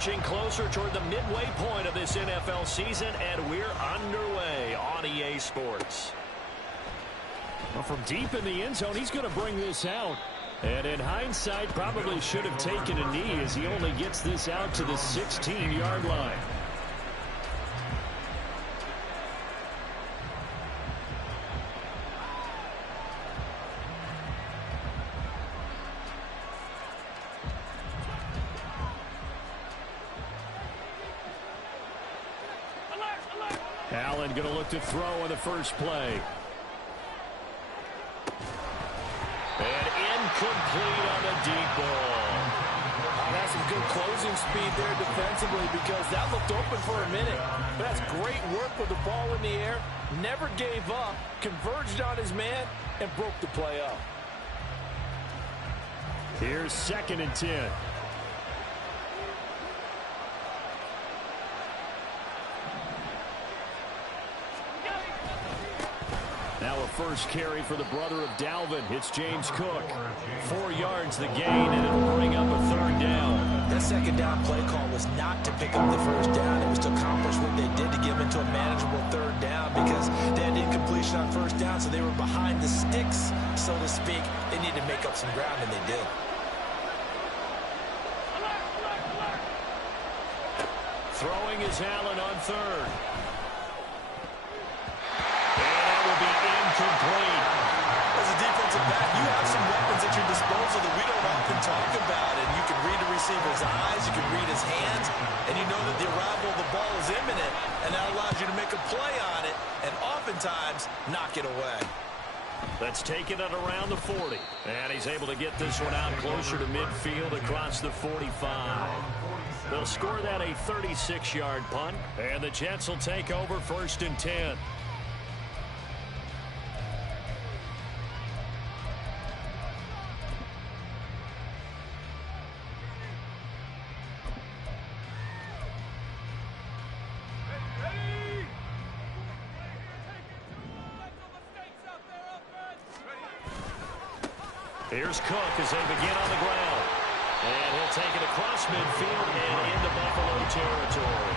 Closer toward the midway point of this NFL season, and we're underway on EA Sports. Well, from deep in the end zone, he's going to bring this out. And in hindsight, probably should have taken a knee as he only gets this out to the 16-yard line. Allen going to look to throw on the first play. And incomplete on a deep ball. That's some good closing speed there defensively because that looked open for a minute. But that's great work with the ball in the air. Never gave up, converged on his man, and broke the play up. Here's 2nd and 10. Now a first carry for the brother of Dalvin. It's James Cook. 4 yards the gain, and it'll bring up a 3rd down. That 2nd down play call was not to pick up the 1st down. It was to accomplish what they did to get them into a manageable 3rd down because they had incompletion on 1st down, so they were behind the sticks, so to speak. They needed to make up some ground, and they did. Throwing is Allen on 3rd. Complete. As a defensive back, you have some weapons at your disposal that we don't often talk about. And you can read a receiver's eyes, you can read his hands, and you know that the arrival of the ball is imminent, and that allows you to make a play on it and oftentimes knock it away. That's taken it around the 40. And he's able to get this one out closer to midfield across the 45. They'll score that a 36-yard punt, and the Jets will take over 1st and 10. Here's Cook as they begin on the ground. And he'll take it across midfield and into Buffalo territory.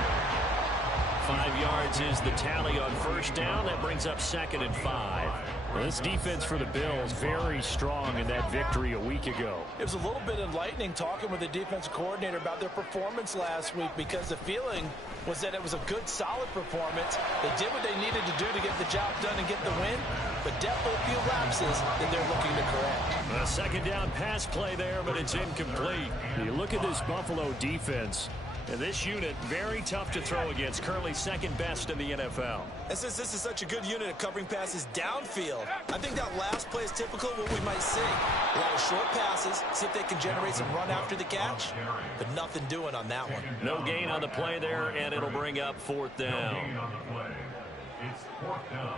5 yards is the tally on 1st down. That brings up 2nd and 5. Well, this defense for the Bills, very strong in that victory a week ago. It was a little bit enlightening talking with the defensive coordinator about their performance last week because the feeling was that it was a good, solid performance. They did what they needed to do to get the job done and get the win, but definitely a few lapses that they're looking to correct. A 2nd down pass play there, but it's incomplete. You look at this Buffalo defense. And this unit, very tough to throw against, currently 2nd best in the NFL. And since this is such a good unit of covering passes downfield, I think that last play is typical of what we might see. A lot of short passes, see if they can generate some run after the catch, but nothing doing on that one. No gain on the play there, and it'll bring up 4th down. It's 4th down.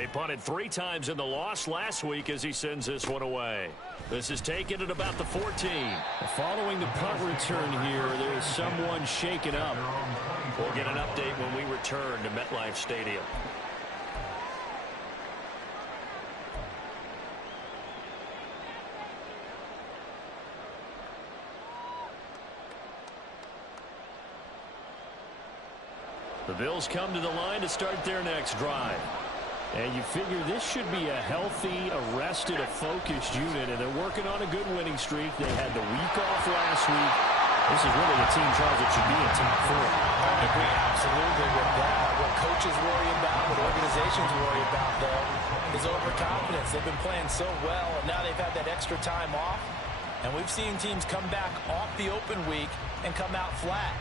He punted 3 times in the loss last week as he sends this one away. This is taken at about the 14. Following the punt return here, there's someone shaken up. We'll get an update when we return to MetLife Stadium. The Bills come to the line to start their next drive. And you figure this should be a healthy, arrested, a focused unit, and they're working on a good winning streak. They had the week off last week. This is really a team, Charles, that should be in top 4. I agree absolutely with that. What coaches worry about, what organizations worry about, though, is overconfidence. They've been playing so well, and now they've had that extra time off. And we've seen teams come back off the open week and come out flat.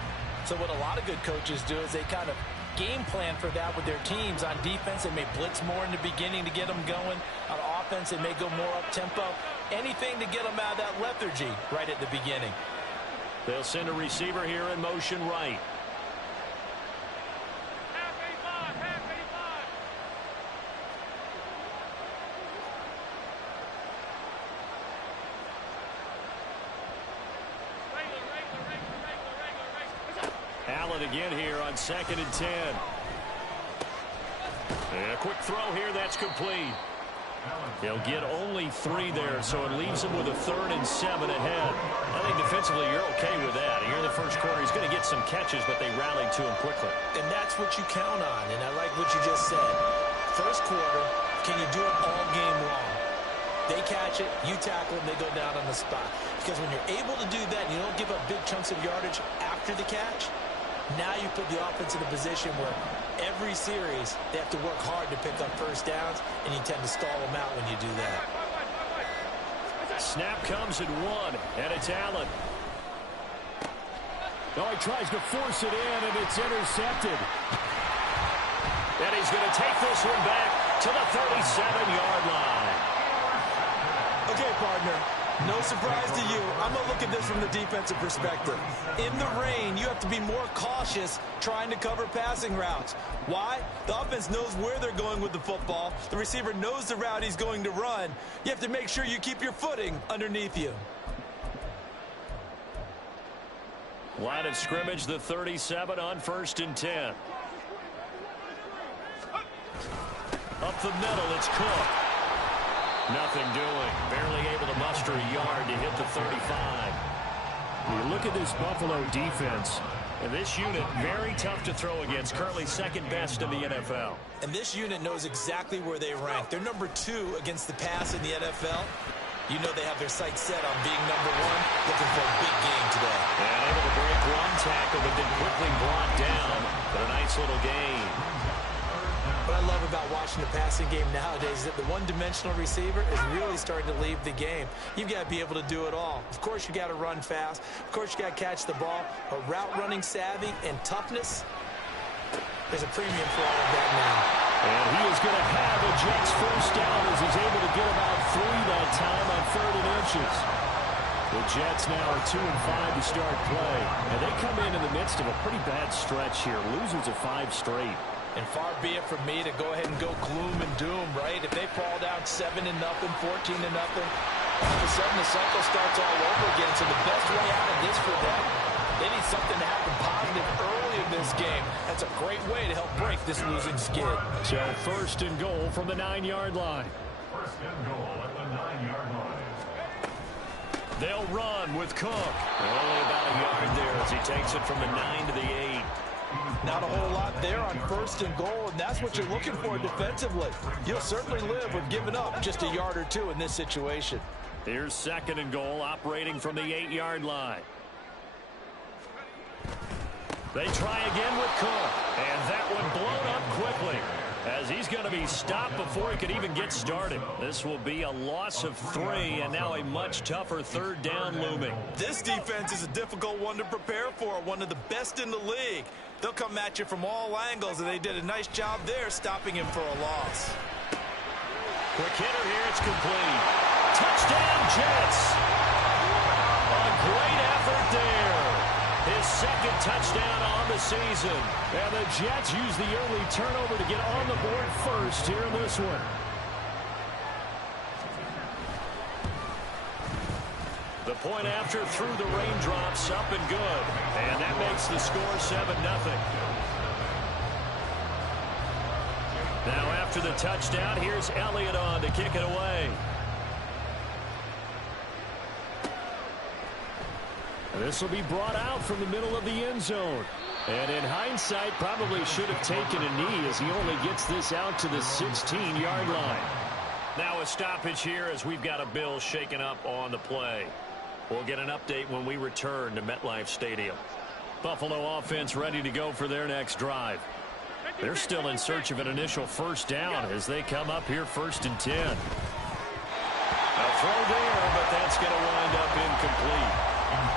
So what a lot of good coaches do is they kind of game plan for that with their teams. On defense, they may blitz more in the beginning to get them going. On offense, they may go more up-tempo. Anything to get them out of that lethargy right at the beginning. They'll send a receiver here in motion right. Allen again here on 2nd and 10. And a quick throw here, that's complete. He'll get only 3 there, so it leaves him with a 3rd and 7 ahead. I think defensively you're okay with that. Here in the first quarter, he's going to get some catches, but they rallied to him quickly. And that's what you count on, and I like what you just said. First quarter, can you do it all game long? They catch it, you tackle them, they go down on the spot. Because when you're able to do that and you don't give up big chunks of yardage after the catch, now you put the offense in a position where every series they have to work hard to pick up first downs, and you tend to stall them out when you do that. Snap comes at 1, and it's Allen. Oh, he tries to force it in, and it's intercepted. And he's going to take this one back to the 37-yard line. Okay, partner, no surprise to you. I'm going to look at this from the defensive perspective. In the rain, you have to be more cautious trying to cover passing routes. Why? The offense knows where they're going with the football. The receiver knows the route he's going to run. You have to make sure you keep your footing underneath you. Line of scrimmage, the 37 on 1st and 10. Up the middle, it's Cook. Nothing doing. Barely able to muster a yard to hit the 35. You look at this Buffalo defense. And this unit, very tough to throw against. Currently second best in the NFL. And this unit knows exactly where they rank. They're number 2 against the pass in the NFL. You know they have their sights set on being number 1, looking for a big game today. And able to break one tackle, but then quickly brought down. But a nice little gain. What I love about watching the passing game nowadays is that the one-dimensional receiver is really starting to leave the game. You've got to be able to do it all. Of course, you got to run fast. Of course, you got to catch the ball. But route running savvy and toughness, there's a premium for all of that now. And he is going to have a Jets first down as he's able to get about 3 that time on 3rd and inches. The Jets now are 2 and 5 to start play. And they come in the midst of a pretty bad stretch here. Losers of 5 straight. And far be it from me to go ahead and go gloom and doom, right? If they fall down 7-0, 14-0, all of a sudden the cycle starts all over again. So the best way out of this for them, they need something to happen positive early in this game. That's a great way to help break this losing skid. So 1st and goal from the 9-yard line. 1st and goal at the 9-yard line. They'll run with Cook. Only about a yard there as he takes it from the 9 to the 8. Not a whole lot there on 1st and goal, and that's what you're looking for defensively. You'll certainly live with giving up just a yard or 2 in this situation. Here's 2nd and goal, operating from the 8-yard line. They try again with Cook, and that one blown up quickly as he's going to be stopped before he could even get started. This will be a loss of 3, and now a much tougher 3rd down looming. This defense is a difficult one to prepare for, one of the best in the league. They'll come at you from all angles, and they did a nice job there stopping him for a loss. Quick hitter here, it's complete. Touchdown, Jets! A great effort there. His 2nd touchdown on the season. And the Jets use the early turnover to get on the board first here in this one. The point after through the raindrops, up and good. And that makes the score 7-0. Now after the touchdown, here's Elliott on to kick it away. This will be brought out from the middle of the end zone. And in hindsight, probably should have taken a knee as he only gets this out to the 16-yard line. Now a stoppage here as we've got a Bill shaken up on the play. We'll get an update when we return to MetLife Stadium. Buffalo offense ready to go for their next drive. They're still in search of an initial first down as they come up here 1st and 10. A throw there, but that's going to wind up incomplete.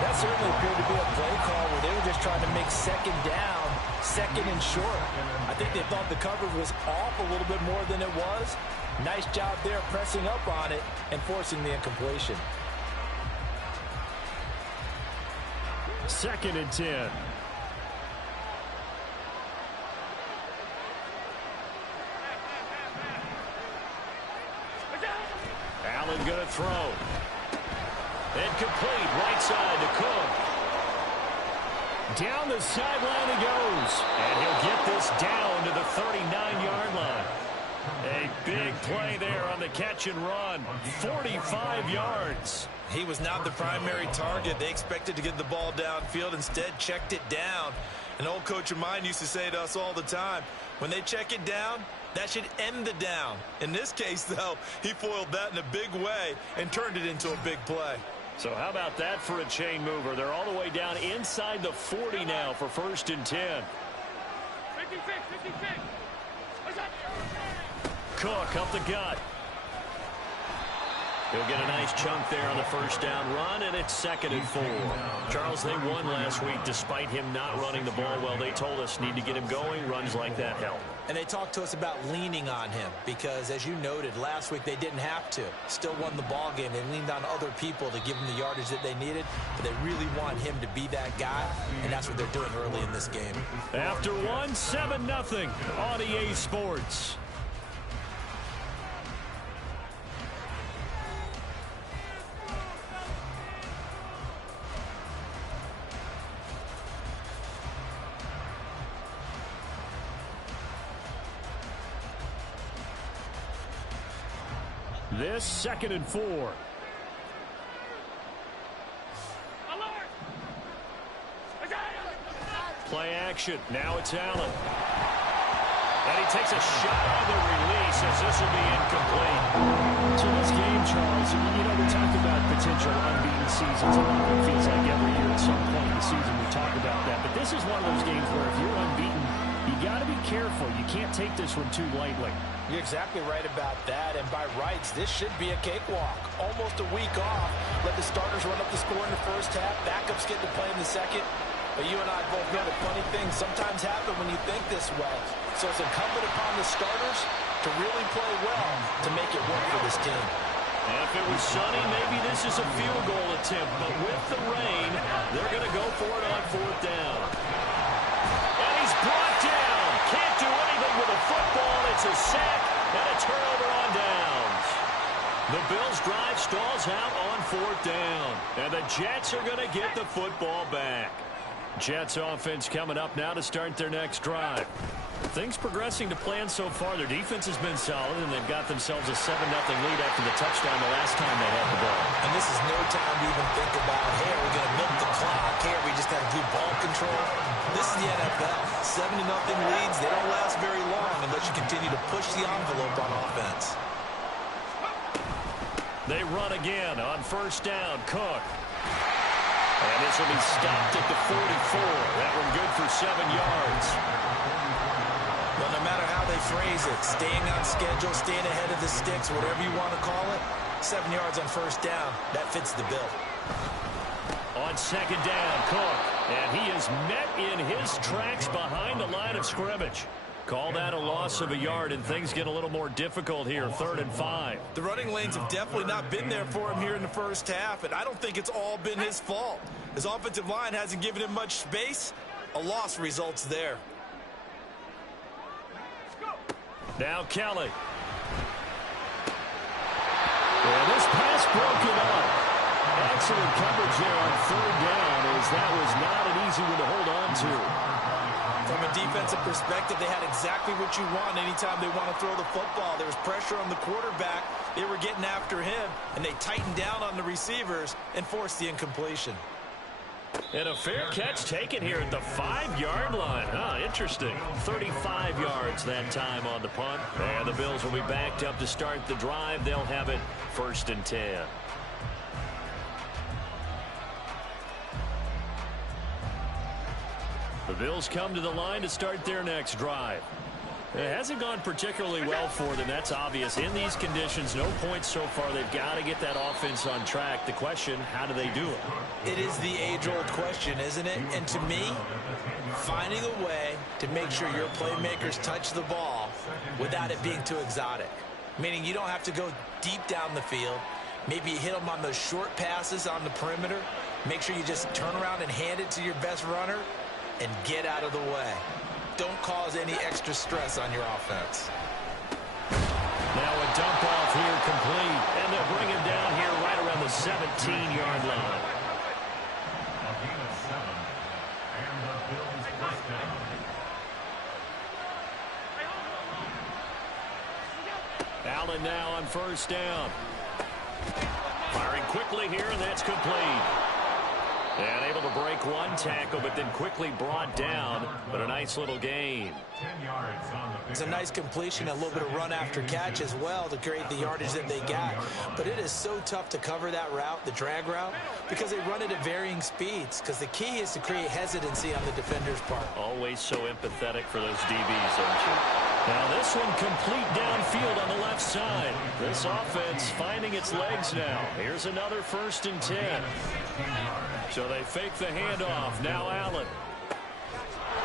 That certainly appeared to be a play call where they were just trying to make 2nd down, 2nd and short. I think they thought the coverage was off a little bit more than it was. Nice job there pressing up on it and forcing the incompletion. 2nd and 10. Allen going to throw. Incomplete, right side to Cook. Down the sideline he goes. And he'll get this down to the 39-yard line. A big play there on the catch and run. 45 yards. He was not the primary target. They expected to get the ball downfield. Instead, checked it down. An old coach of mine used to say to us all the time, when they check it down, that should end the down. In this case, though, he foiled that in a big way and turned it into a big play. So how about that for a chain mover? They're all the way down inside the 40 now for 1st and 10. 56. Cook up the gut. He'll get a nice chunk there on the 1st down run, and it's 2nd and 4. Charles, they won last week despite him not running the ball well. They told us need to get him going. Runs like that help. And they talked to us about leaning on him because, as you noted, last week they didn't have to. Still won the ball game. They leaned on other people to give them the yardage that they needed, but they really want him to be that guy, and that's what they're doing early in this game. After one, 7-0 on EA Sports. This 2nd and 4. Play action. Now it's Allen. And he takes a shot on the release as this will be incomplete. So this game, Charles, you know, we talked about potential unbeaten seasons. A lot of it feels like every year at some point in the season we talk about that. But this is one of those games where if you're unbeaten, you got to be careful. You can't take this one too lightly. You're exactly right about that, and by rights, this should be a cakewalk. Almost a week off. Let the starters run up the score in the 1st half. Backups get to play in the 2nd. But you and I both know that funny things sometimes happen when you think this way. So it's incumbent upon the starters to really play well to make it work for this team. And if it was sunny, maybe this is a field goal attempt. But with the rain, they're going to go for it on 4th down. And he's brought down. Can't do anything with a football. It's a sack and a turnover on downs. The Bills' drive stalls out on 4th down. And the Jets are going to get the football back. Jets offense coming up now to start their next drive. Things progressing to plan so far. Their defense has been solid, and they've got themselves a 7-0 lead after the touchdown the last time they had the ball. And this is no time to even think about, hey, are we going to milk the clock? Hey, are we just got to do ball control? This is the NFL. 7-0 leads, they don't last very long unless you continue to push the envelope on offense. They run again on 1st down. Cook. And this will be stopped at the 44. That one good for 7 yards. Well, no matter how they phrase it, staying on schedule, staying ahead of the sticks, whatever you want to call it, 7 yards on 1st down, that fits the bill. On 2nd down, Cook. And he is met in his tracks behind the line of scrimmage. Call that a loss of a yard, and things get a little more difficult here. 3rd and 5. The running lanes have definitely not been there for him here in the 1st half, and I don't think it's all been his fault. His offensive line hasn't given him much space. A loss results there. Now Kelly. And this pass broken up. Excellent coverage there on 3rd down, as that was not an easy one to hold on to. From a defensive perspective, they had exactly what you want anytime they want to throw the football. There was pressure on the quarterback. They were getting after him, and they tightened down on the receivers and forced the incompletion. And a fair catch taken here at the 5-yard line. Interesting. 35 yards that time on the punt. And the Bills will be backed up to start the drive. They'll have it 1st and 10. The Bills come to the line to start their next drive. It hasn't gone particularly well for them. That's obvious. In these conditions, no points so far. They've got to get that offense on track. The question, how do they do it? It is the age-old question, isn't it? And to me, finding a way to make sure your playmakers touch the ball without it being too exotic. Meaning you don't have to go deep down the field. Maybe you hit them on those short passes on the perimeter. Make sure you just turn around and hand it to your best runner and get out of the way. Don't cause any extra stress on your offense. Now a dump off here complete, and they'll bring him down here right around the 17-yard line. Allen now on first down. Firing quickly here, and that's complete. And able to break one tackle, but then quickly brought down. But a nice little gain. 10 yards on the It's a nice completion, a little bit of run after catch as well to create the yardage that they got. But it is so tough to cover that route, the drag route, because they run it at varying speeds. Because the key is to create hesitancy on the defender's part. Always so empathetic for those DBs, aren't you? Now this one complete downfield on the left side. This offense finding its legs now. Here's another 1st and 10. So they fake the handoff. Now Allen.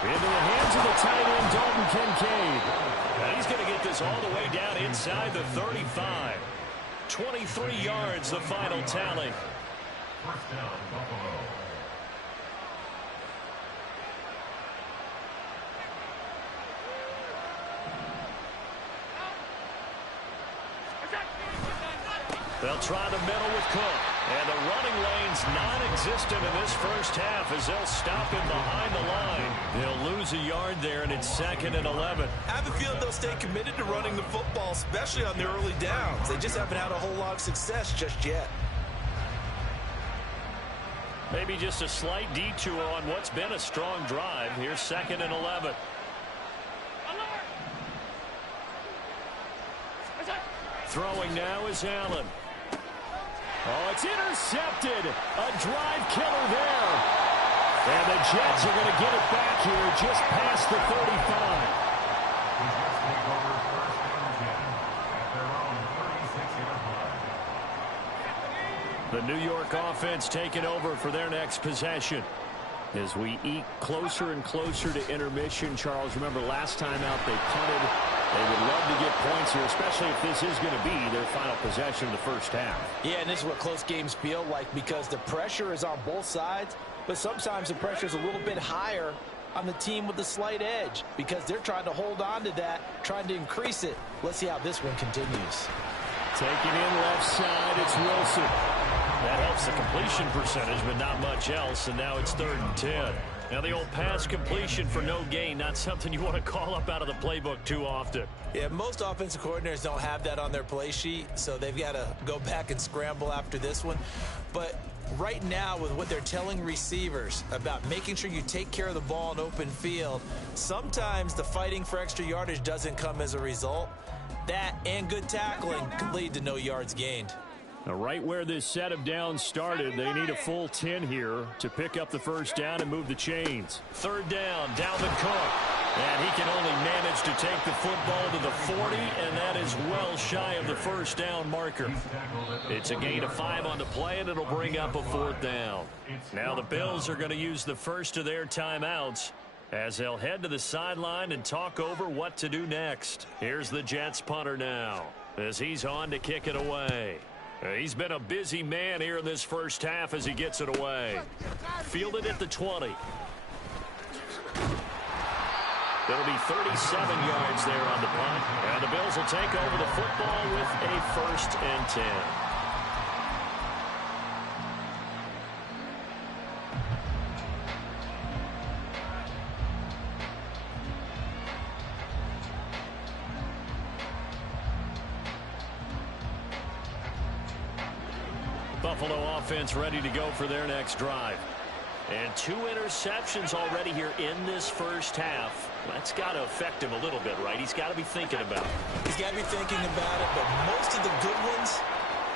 Into the hands of the tight end, Dalton Kincaid. And he's going to get this all the way down inside the 35. 23 yards, the final tally. first down, Buffalo. They'll try the middle with Cook. And the running lane's non-existent in this first half as they'll stop him behind the line. They'll lose a yard there, and it's 2nd and 11. I have a feeling they'll stay committed to running the football, especially on the early downs. They just haven't had a whole lot of success just yet. Maybe just a slight detour on what's been a strong drive. Here's 2nd and 11. Throwing now is Allen. Oh, it's intercepted. A drive killer there. And the Jets are going to get it back here just past the 35. The Jets take over 1st and 10 at their own 36-yard line. The New York offense taking over for their next possession. As we eke closer and closer to intermission, Charles, remember last time out they punted. They would love to get points here, especially if this is going to be their final possession of the first half. Yeah, and this is what close games feel like because the pressure is on both sides, but sometimes the pressure is a little bit higher on the team with the slight edge because they're trying to hold on to that, trying to increase it. Let's see how this one continues. Taking in left side, it's Wilson. That helps the completion percentage, but not much else, and now it's 3rd and 10. Now the old pass completion for no gain, not something you want to call up out of the playbook too often. Yeah, most offensive coordinators don't have that on their play sheet, so they've got to go back and scramble after this one. But right now, with what they're telling receivers about making sure you take care of the ball in open field, sometimes the fighting for extra yardage doesn't come as a result. That and good tackling could lead to no yards gained. Now, right where this set of downs started, they need a full 10 here to pick up the first down and move the chains. 3rd down, Dalvin Cook. And he can only manage to take the football to the 40, and that is well shy of the first down marker. It's a gain of 5 on the play, and it'll bring up a 4th down. Now the Bills are going to use the first of their timeouts as they'll head to the sideline and talk over what to do next. Here's the Jets punter now as he's on to kick it away. He's been a busy man here in this first half as he gets it away. Fielded at the 20. It'll be 37 yards there on the punt. And the Bills will take over the football with a 1st and 10. Buffalo offense ready to go for their next drive. And 2 interceptions already here in this first half. That's got to affect him a little bit, right? He's got to be thinking about it. He's got to be thinking about it, but most of the good ones,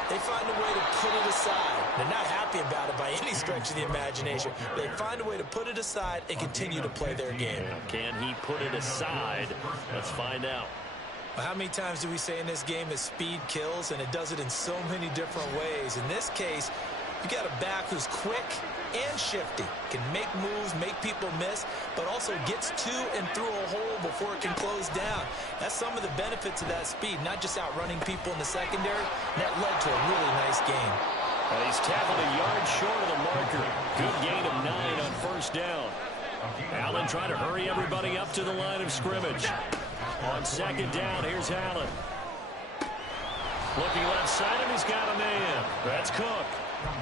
they find a way to put it aside. They're not happy about it by any stretch of the imagination. They find a way to put it aside and continue to play their game. Can he put it aside? Let's find out. How many times do we say in this game that speed kills, and it does it in so many different ways? In this case, you got a back who's quick and shifty, can make moves, make people miss, but also gets to and through a hole before it can close down. That's some of the benefits of that speed, not just outrunning people in the secondary. That led to a really nice game. And he's tackled a yard short of the marker. Good gain of 9 on first down. Allen trying to hurry everybody up to the line of scrimmage. On second down, here's Allen. Looking left side, and he's got a man. That's Cook.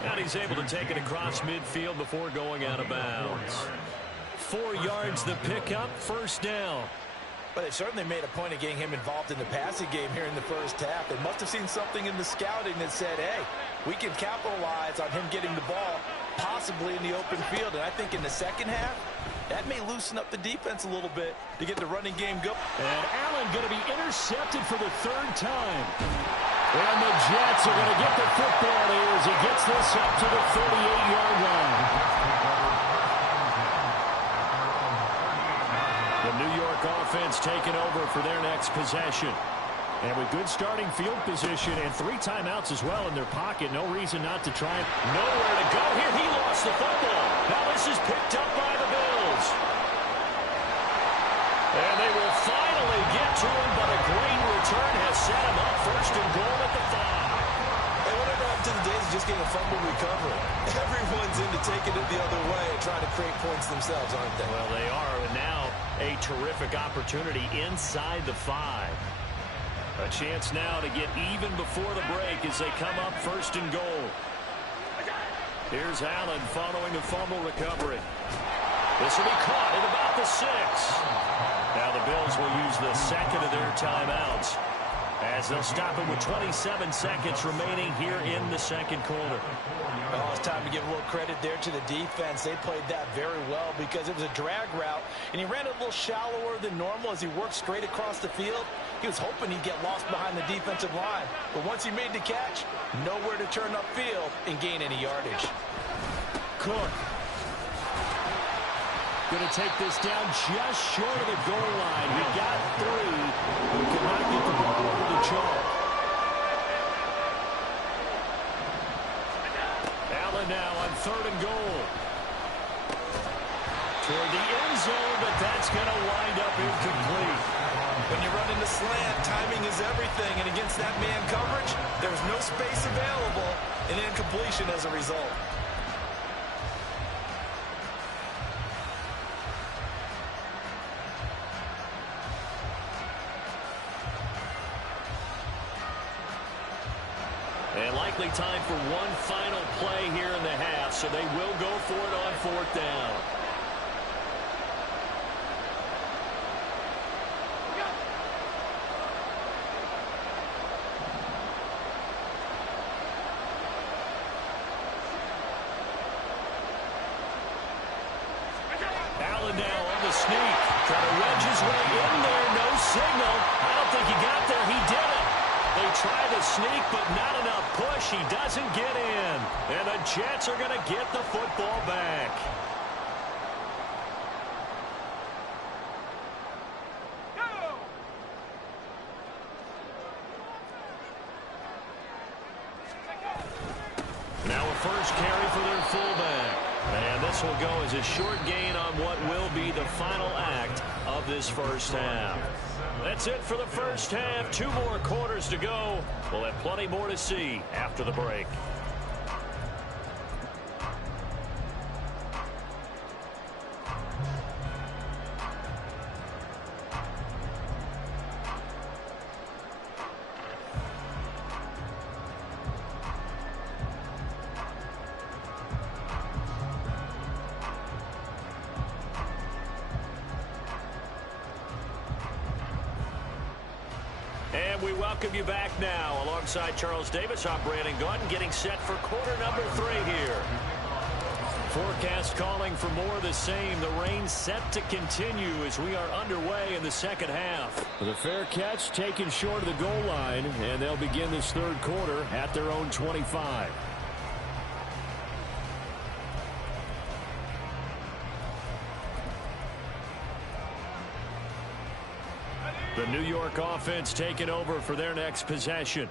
And he's able to take it across midfield before going out of bounds. 4 yards the pickup, first down. Well, they've certainly made a point of getting him involved in the passing game here in the first half. They must have seen something in the scouting that said, hey, we can capitalize on him getting the ball possibly in the open field. And I think in the second half, that may loosen up the defense a little bit to get the running game going. And Allen going to be intercepted for the third time. And the Jets are going to get the football here as he gets this up to the 38-yard line. The New York offense taking over for their next possession. And with good starting field position and 3 timeouts as well in their pocket, no reason not to try it. Nowhere to go here. He lost the football. Now this is picked up by the Bills. And they will finally get to him, but a great return has set him up. First and goal at the 5. And whatever happened to the days of just getting a fumble recovery? Everyone's into taking it the other way and trying to create points themselves, aren't they? Well, they are, and now a terrific opportunity inside the 5. A chance now to get even before the break as they come up first and goal. Here's Allen following the fumble recovery. This will be caught at about the 6. Now the Bills will use the second of their timeouts as they'll stop it with 27 seconds remaining here in the second quarter. Well, it's time to give a little credit there to the defense. They played that very well because it was a drag route, and he ran a little shallower than normal as he worked straight across the field. He was hoping he'd get lost behind the defensive line, but once he made the catch, nowhere to turn upfield and gain any yardage. Cook going to take this down just short of the goal line. He got 3, but could not get the ball over the chalk. Allen now on third and goal. Toward the end zone, but that's going to wind up incomplete. When you run into slant, timing is everything, and against that man coverage, there's no space available, and incompletion as a result. And likely time for one final play here in the half, so they will go for it on 4th down. Allen now on the sneak, trying to wedge his way in there, no signal. I don't think he got there, he did it. They try the sneak, but not enough push. He doesn't get in. And the Jets are going to get the football back. Now a first carry for their fullback. And this will go as a short gain on what will be the final act of this first half. That's it for the first half. 2 more quarters to go. We'll have plenty more to see after the break. And we welcome you back now alongside Charles Davis. I'm Brandon Gaudin getting set for quarter number 3 here. Forecast calling for more of the same. The rain set to continue as we are underway in the second half. The fair catch taken short of the goal line, and they'll begin this third quarter at their own 25. The New York offense taking over for their next possession.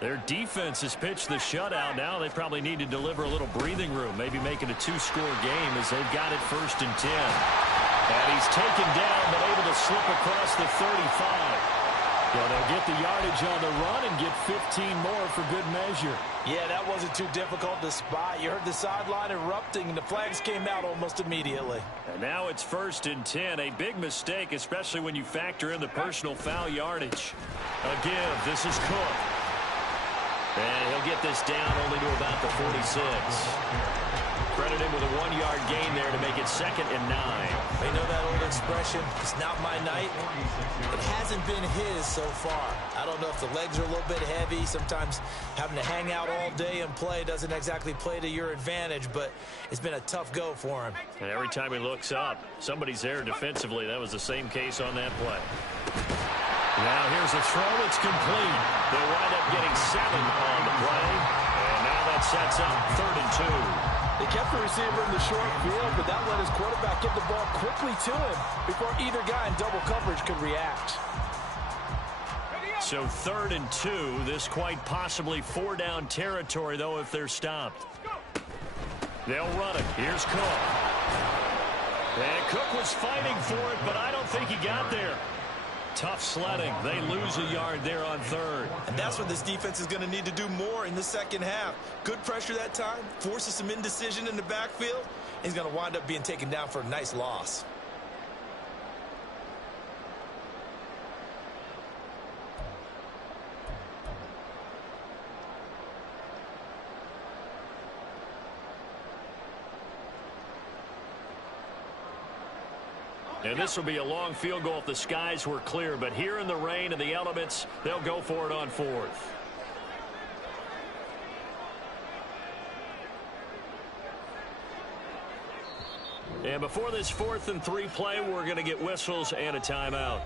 Their defense has pitched the shutout. Now they probably need to deliver a little breathing room, maybe make it a 2-score game as they've got it first and 10. And he's taken down but able to slip across the 35. Yeah, they'll get the yardage on the run and get 15 more for good measure. Yeah, that wasn't too difficult to spot. You heard the sideline erupting, and the flags came out almost immediately. And now it's first and 10. A big mistake, especially when you factor in the personal foul yardage. A give. This is Cook. And he'll get this down only to about the 46. Credit him with a 1-yard gain there to make it 2nd and 9. They know that old expression, it's not my night. It hasn't been his so far. I don't know if the legs are a little bit heavy. Sometimes having to hang out all day and play doesn't exactly play to your advantage, but it's been a tough go for him. And every time he looks up, somebody's there defensively. That was the same case on that play. Now here's a throw. It's complete. They'll wind up getting 7 on the play. And now that sets up 3rd and 2. They kept the receiver in the short field, but that let his quarterback get the ball quickly to him before either guy in double coverage could react. So 3rd and 2. This quite possibly 4-down territory, though, if they're stopped. They'll run it. Here's Cook. And Cook was fighting for it, but I don't think he got there. Tough sledding. They lose a yard there on 3rd. And that's what this defense is going to need to do more in the second half. Good pressure that time, forces some indecision in the backfield. He's going to wind up being taken down for a nice loss. And this will be a long field goal if the skies were clear. But here in the rain and the elements, they'll go for it on 4th. And before this 4th and 3 play, we're going to get whistles and a timeout.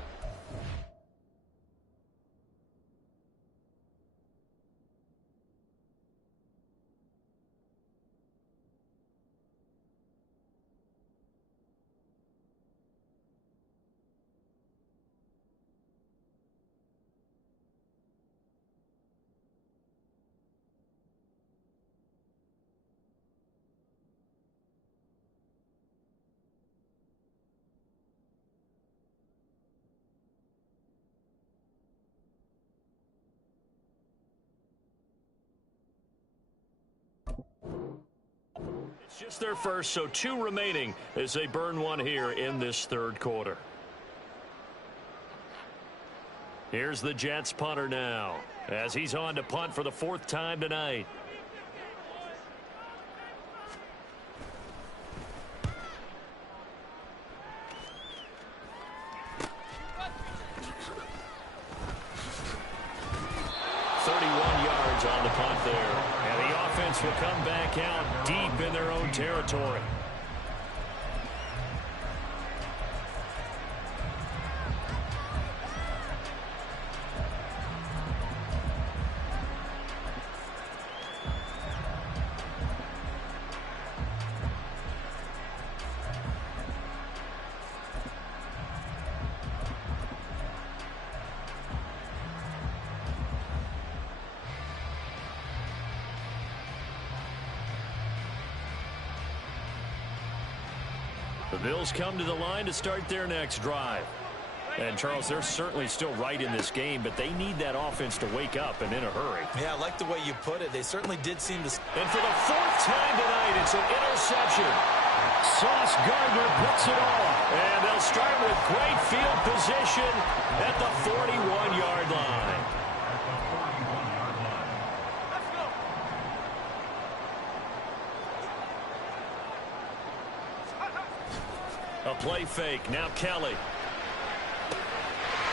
It's just their first, so 2 remaining as they burn one here in this 3rd quarter. Here's the Jets punter now as he's on to punt for the 4th time tonight. On the punt there. And the offense will come back out deep in their own territory. The Bills come to the line to start their next drive. And, Charles, they're certainly still right in this game, but they need that offense to wake up and in a hurry. Yeah, I like the way you put it. They certainly did seem to... And for the 4th time tonight, it's an interception. Sauce Gardner puts it off. And they'll start with great field position at the 41-yard line. A play fake. Now Kelly.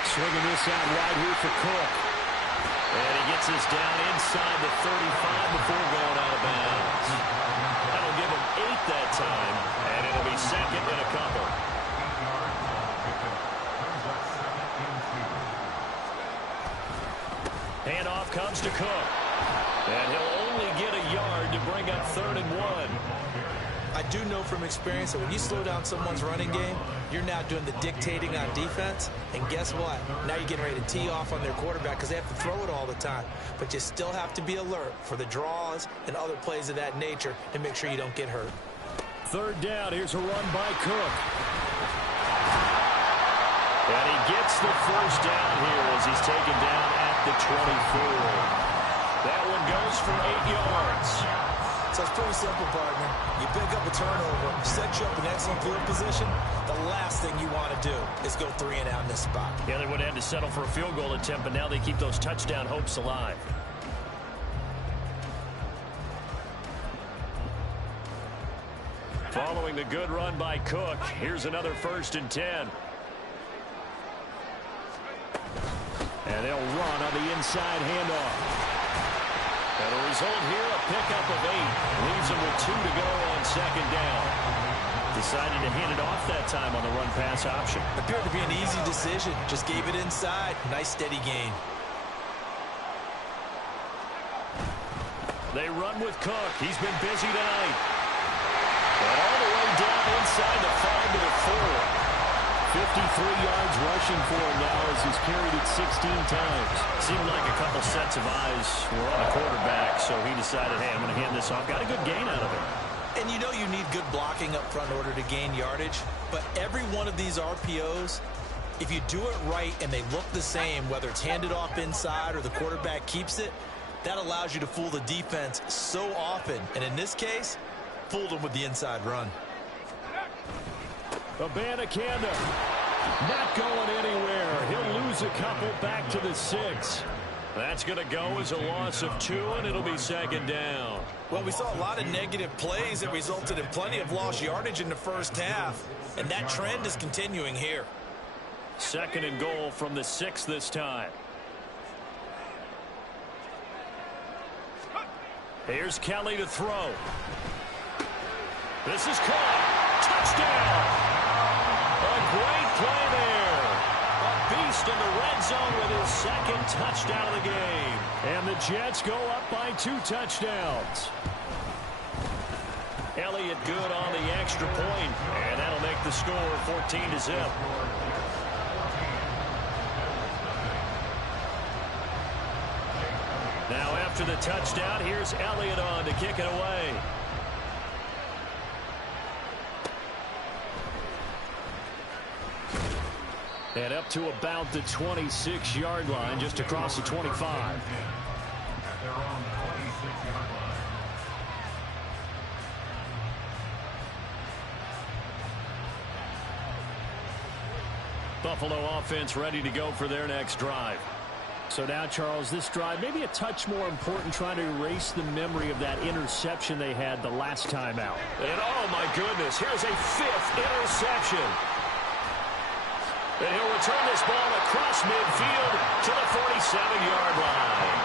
Swinging this out wide here for Cook. And he gets us down inside the 35 before going out of bounds. That'll give him 8 that time, and it'll be 2nd and a couple. Handoff comes to Cook. And he'll only get a yard to bring up 3rd and 1. I do know from experience that when you slow down someone's running game, you're now doing the dictating on defense. And guess what? Now you're getting ready to tee off on their quarterback because they have to throw it all the time. But you still have to be alert for the draws and other plays of that nature to make sure you don't get hurt. 3rd down. Here's a run by Cook. And he gets the 1st down here as he's taken down at the 24. That one goes for 8 yards. So it's pretty simple, partner. You pick up a turnover, set you up in excellent field position. The last thing you want to do is go 3 and out in this spot. Yeah, they would have had to settle for a field goal attempt, but now they keep those touchdown hopes alive. Following the good run by Cook, here's another 1st and 10. And they'll run on the inside handoff. And the result here, a pickup of 8. Leaves them with 2 to go on 2nd down. Decided to hand it off that time on the run-pass option. Appeared to be an easy decision. Just gave it inside. Nice steady gain. They run with Cook. He's been busy tonight. And all the way down inside the 5 to the 4. 53 yards rushing for him now as he's carried it 16 times. Seemed like a couple sets of eyes were on the quarterback, so he decided, hey, I'm going to hand this off. Got a good gain out of it. And you know you need good blocking up front in order to gain yardage. But every one of these RPOs, if you do it right and they look the same, whether it's handed off inside or the quarterback keeps it, that allows you to fool the defense so often. And in this case, fooled them with the inside run. Abanikanda not going anywhere. He'll lose a couple back to the 6. That's going to go as a loss of 2, and it'll be 2nd down. Well, we saw a lot of negative plays that resulted in plenty of lost yardage in the first half, and that trend is continuing here. 2nd and goal from the 6 this time. Here's Kelly to throw. This is caught. Touchdown. A great play there. A beast in the red zone with his 2nd touchdown of the game. And the Jets go up by 2 touchdowns. Elliott good on the extra point, and that'll make the score 14-0. Now after the touchdown, here's Elliott on to kick it away. And up to about the 26-yard line, just across the 25. They're on the 26-yard line. Buffalo offense ready to go for their next drive. So now, Charles, this drive maybe a touch more important, trying to erase the memory of that interception they had the last time out. And oh my goodness, here's a 5th interception. And he'll return this ball across midfield to the 47-yard line.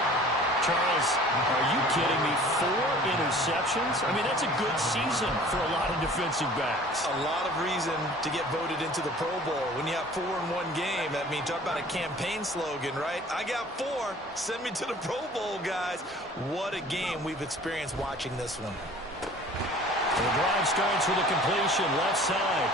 Charles, are you kidding me? 4 interceptions? I mean, that's a good season for a lot of defensive backs. A lot of reason to get voted into the Pro Bowl. When you have 4 in one game, that means talk about a campaign slogan, right? I got 4. Send me to the Pro Bowl, guys. What a game we've experienced watching this one. The drive starts with a completion left side.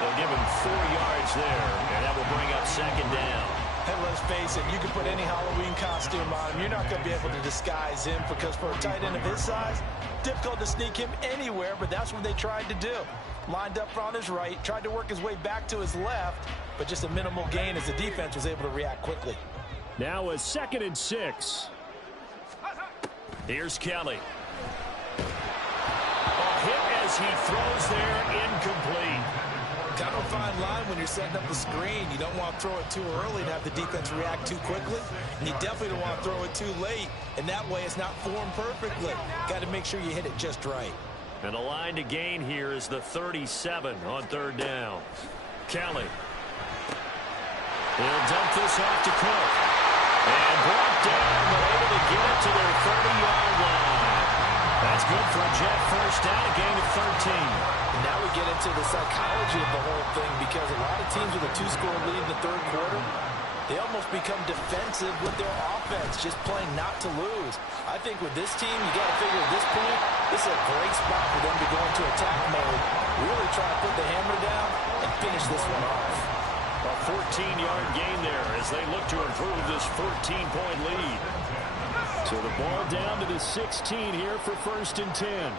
They'll give him 4 yards there, and that will bring up 2nd down. And let's face it, you can put any Halloween costume on him. You're not going to be able to disguise him because for a tight end of his size, difficult to sneak him anywhere, but that's what they tried to do. Lined up on his right, tried to work his way back to his left, but just a minimal gain as the defense was able to react quickly. Now a 2nd and 6. Here's Kelly. A hit as he throws there, incomplete. Kind of a fine line when you're setting up the screen. You don't want to throw it too early and have the defense react too quickly. And you definitely don't want to throw it too late. And that way it's not formed perfectly. Got to make sure you hit it just right. And the line to gain here is the 37 on 3rd down. Kelly. He'll dump this off to Cook. And brought down, but able to get it to their 30-yard line. That's good for a Jet 1st down, a gain of 13. And now we get into the psychology of the whole thing because a lot of teams with a 2-score lead in the 3rd quarter, they almost become defensive with their offense, just playing not to lose. I think with this team, you got to figure at this point, this is a great spot for them to go into attack mode, really try to put the hammer down and finish this one off. A 14-yard gain there as they look to improve this 14-point lead. So the ball down to the 16 here for 1st and 10.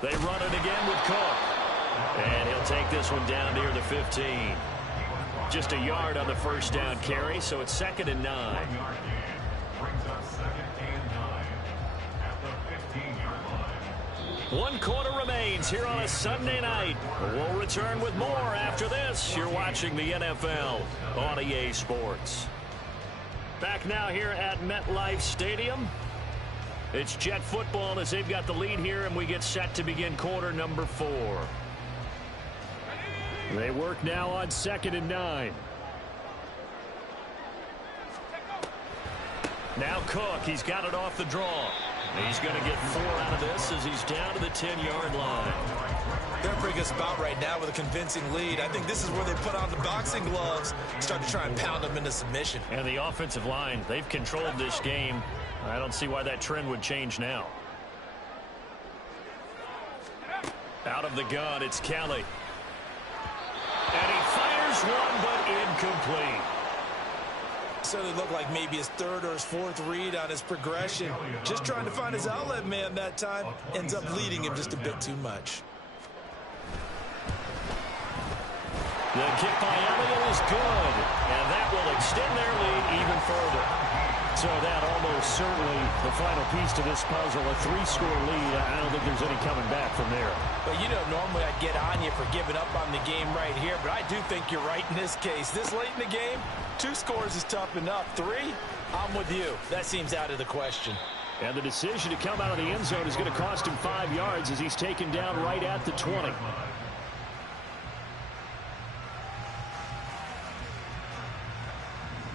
They run it again with Cook. And he'll take this one down near the 15. Just a yard on the 1st down carry, so it's 2nd and 9. 1-yard gain brings up 2nd and 9 at the 15-yard line. 1 quarter remains here on a Sunday night. We'll return with more after this. You're watching the NFL on EA Sports. Back now here at MetLife Stadium. It's Jet football as they've got the lead here, and we get set to begin quarter number 4. They work now on 2nd and 9. Now Cook, he's got it off the draw. He's going to get 4 out of this as he's down to the 10-yard line. They're bringing us about right now with a convincing lead. I think this is where they put on the boxing gloves, start to try and pound them into submission. And the offensive line, they've controlled this game. I don't see why that trend would change now. Out of the gun, it's Kelly. And he fires one, but incomplete. Certainly looked like maybe his 3rd or his 4th read on his progression. Just trying to find his outlet man that time. Ends up leading him just a bit too much. The kick by Elliott is good, and that will extend their lead even further. So that almost certainly the final piece to this puzzle, a 3-score lead. I don't think there's any coming back from there. But, you know, normally I'd get on you for giving up on the game right here, but I do think you're right in this case. This late in the game, 2 scores is tough enough. 3, I'm with you. That seems out of the question. And the decision to come out of the end zone is going to cost him 5 yards as he's taken down right at the 20.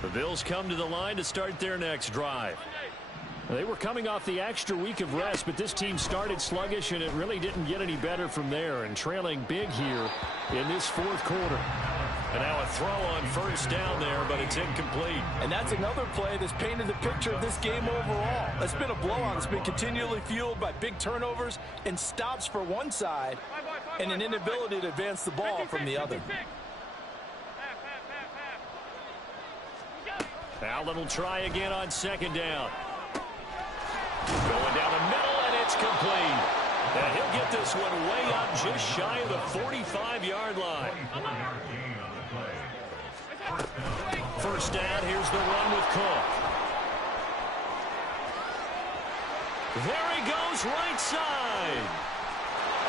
The Bills come to the line to start their next drive. They were coming off the extra week of rest, but this team started sluggish, and it really didn't get any better from there, and trailing big here in this 4th quarter. And now a throw on 1st down there, but it's incomplete. And that's another play that's painted the picture of this game overall. It's been a blowout. It's been continually fueled by big turnovers and stops for one side and an inability to advance the ball from the other. Allen will try again on 2nd down. Going down the middle, and it's complete. And he'll get this one way up just shy of the 45-yard line. 1st down, here's the run with Cook. There he goes, right side.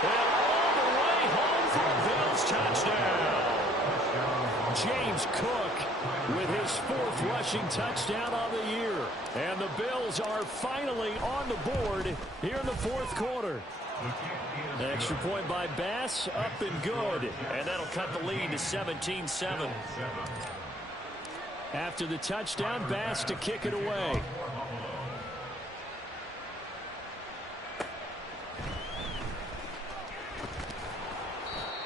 And all the way home for a Bills touchdown. James Cook with his 4th rushing touchdown on the year. And the Bills are finally on the board here in the 4th quarter. Extra point by Bass, up and good. And that'll cut the lead to 17-7. After the touchdown, Bass to kick it away.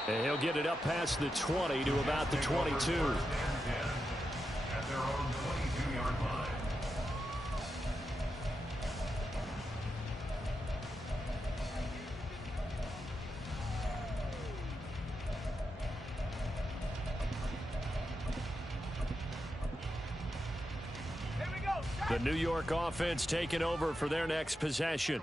And he'll get it up past the 20 to about the 22. At their own 22-yard line. The New York offense taking over for their next possession.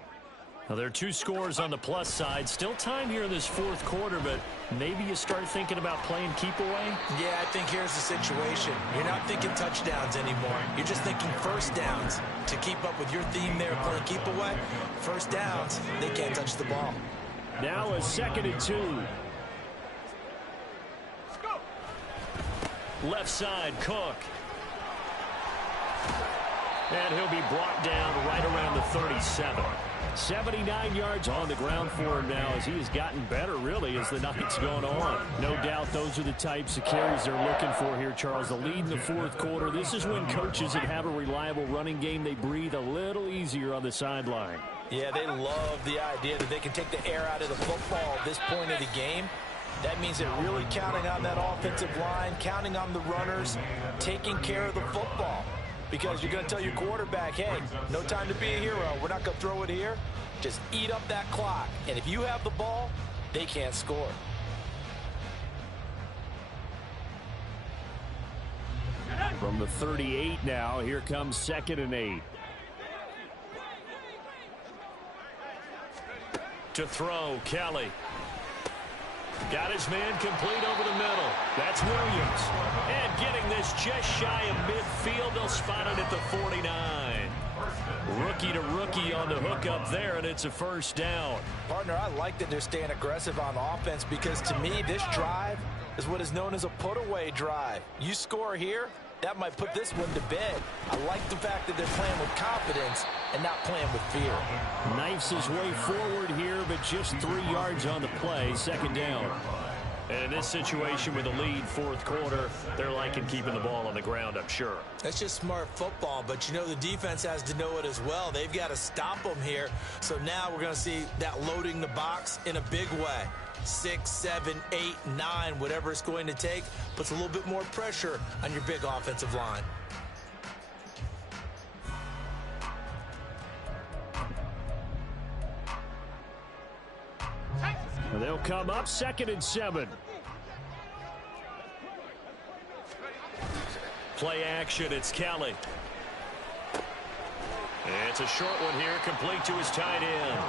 Now, there are 2 scores on the plus side. Still time here in this 4th quarter, but maybe you start thinking about playing keep away? Yeah, I think here's the situation. You're not thinking touchdowns anymore. You're just thinking 1st downs. To keep up with your theme there, playing keep away, 1st downs, they can't touch the ball. Now a 2nd and 2. Left side, Cook. And he'll be brought down right around the 37. 79 yards on the ground for him now as he has gotten better, really, as the night's gone on. No doubt those are the types of carries they're looking for here, Charles. The lead in the 4th quarter. This is when coaches that have a reliable running game, they breathe a little easier on the sideline. Yeah, they love the idea that they can take the air out of the football at this point of the game. That means they're really counting on that offensive line, counting on the runners, taking care of the football. Because you're going to tell your quarterback, hey, no time to be a hero. We're not going to throw it here. Just eat up that clock. And if you have the ball, they can't score. From the 38 now, here comes 2nd and 8. To throw, Kelly. Got his man complete over the middle. That's Williams. And getting this just shy of midfield. They'll spot it at the 49. Rookie to rookie on the hook up there, and it's a 1st down. Partner, I like that they're staying aggressive on offense because to me, this drive is what is known as a put-away drive. You score here, that might put this one to bed. I like the fact that they're playing with confidence and not playing with fear. Knifes his way forward here, but just 3 yards on the play. Second down. And in this situation with the lead fourth quarter, they're liking keeping the ball on the ground, I'm sure. That's just smart football, but you know the defense has to know it as well. They've got to stop them here. So now we're going to see that loading the box in a big way. 6, 7, 8, 9, whatever it's going to take, puts a little bit more pressure on your big offensive line. They'll come up 2nd and 7. Play action, it's Kelly. It's a short one here, complete to his tight end.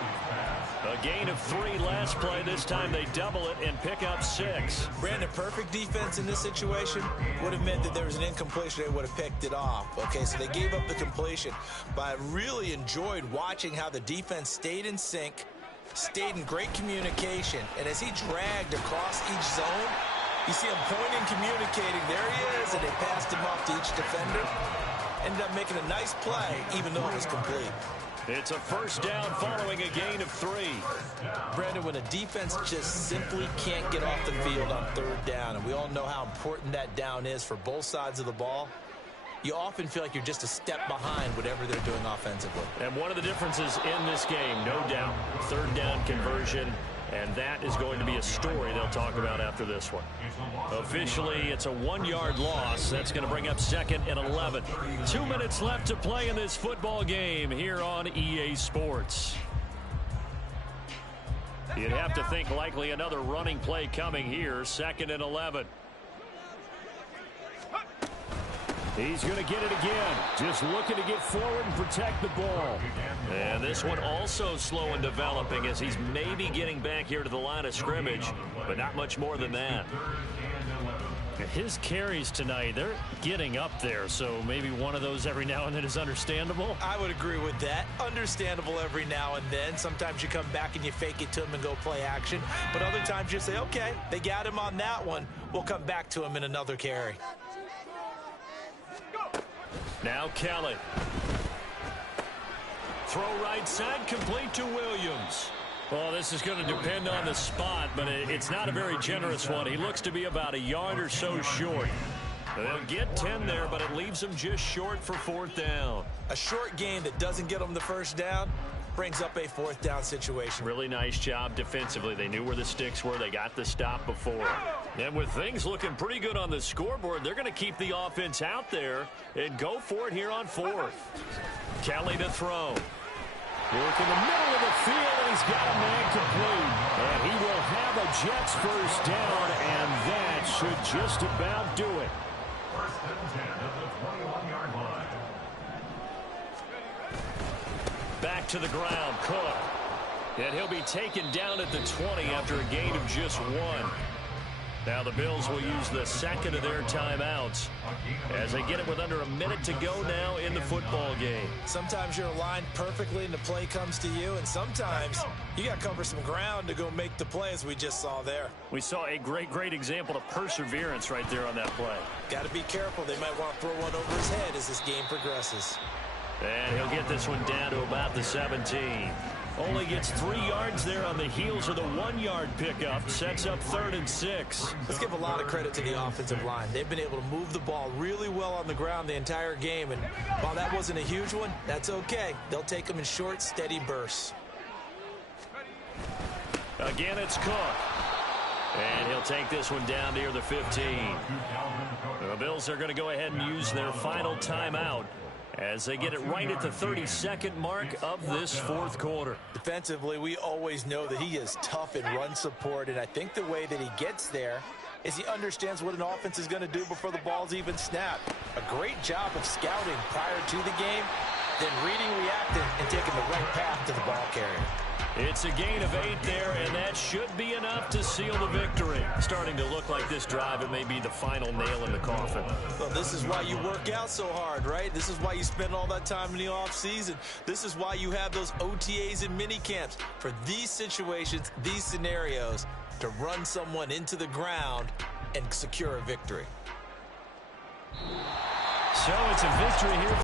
A gain of 3 last play. This time they double it and pick up 6. Brandon, perfect defense in this situation would have meant that there was an incompletion. They would have picked it off. Okay, so they gave up the completion. But I really enjoyed watching how the defense stayed in sync, stayed in great communication, and as he dragged across each zone, you see him pointing, communicating. There he is, and they passed him off to each defender. Ended up making a nice play, even though it was complete. It's a first down following a gain of 3. Brandon, when a defense just simply can't get off the field on 3rd down, and we all know how important that down is for both sides of the ball, you often feel like you're just a step behind whatever they're doing offensively. And one of the differences in this game, no doubt, 3rd down conversion, and that is going to be a story they'll talk about after this one. Officially, it's a 1-yard loss. That's going to bring up 2nd and 11. 2 minutes left to play in this football game here on EA Sports. You'd have to think likely another running play coming here, 2nd and 11. He's going to get it again. Just looking to get forward and protect the ball. And this one also slow in developing as he's maybe getting back here to the line of scrimmage, but not much more than that. His carries tonight, they're getting up there, so maybe one of those every now and then is understandable. I would agree with that. Understandable every now and then. Sometimes you come back and you fake it to him and go play action. But other times you say, okay, they got him on that one. We'll come back to him in another carry. Now Kelly. Throw right side, complete to Williams. Well, this is going to depend on the spot, but it's not a very generous one. He looks to be about a yard or so short. They'll get 10 there, but it leaves them just short for 4th down. A short gain that doesn't get them the first down brings up a 4th down situation. Really nice job defensively. They knew where the sticks were. They got the stop before. And with things looking pretty good on the scoreboard, they're going to keep the offense out there and go for it here on 4th. Kelly to throw. Work in the middle of the field, and he's got a man complete. And he will have a Jets first down, and that should just about do it. 1st and 10 at the 21-yard line. Back to the ground, Cook. And he'll be taken down at the 20 after a gain of just 1. Now the Bills will use the 2nd of their timeouts as they get it with under a minute to go now in the football game. Sometimes you're aligned perfectly and the play comes to you, and sometimes you got to cover some ground to go make the play, as we just saw there. We saw a great example of perseverance right there on that play. Got to be careful. They might want to throw one over his head as this game progresses. And he'll get this one down to about the 17. Only gets 3 yards there on the heels of the 1-yard pickup. Sets up 3rd and 6. Let's give a lot of credit to the offensive line. They've been able to move the ball really well on the ground the entire game. And while that wasn't a huge one, that's okay. They'll take them in short, steady bursts. Again, it's Cook. And he'll take this one down near the 15. The Bills are going to go ahead and use their final timeout as they get it right at the 32nd mark of this 4th quarter. Defensively, we always know that he is tough in run support, and I think the way that he gets there is he understands what an offense is going to do before the ball's even snapped. A great job of scouting prior to the game, then reading, reacting, and taking the right path to the ball carrier. It's a gain of 8 there, and that should be enough to seal the victory. Starting to look like this drive, it may be the final nail in the coffin. Well, this is why you work out so hard, right? This is why you spend all that time in the offseason. This is why you have those OTAs and mini camps for these situations, these scenarios, to run someone into the ground and secure a victory. So it's a victory here.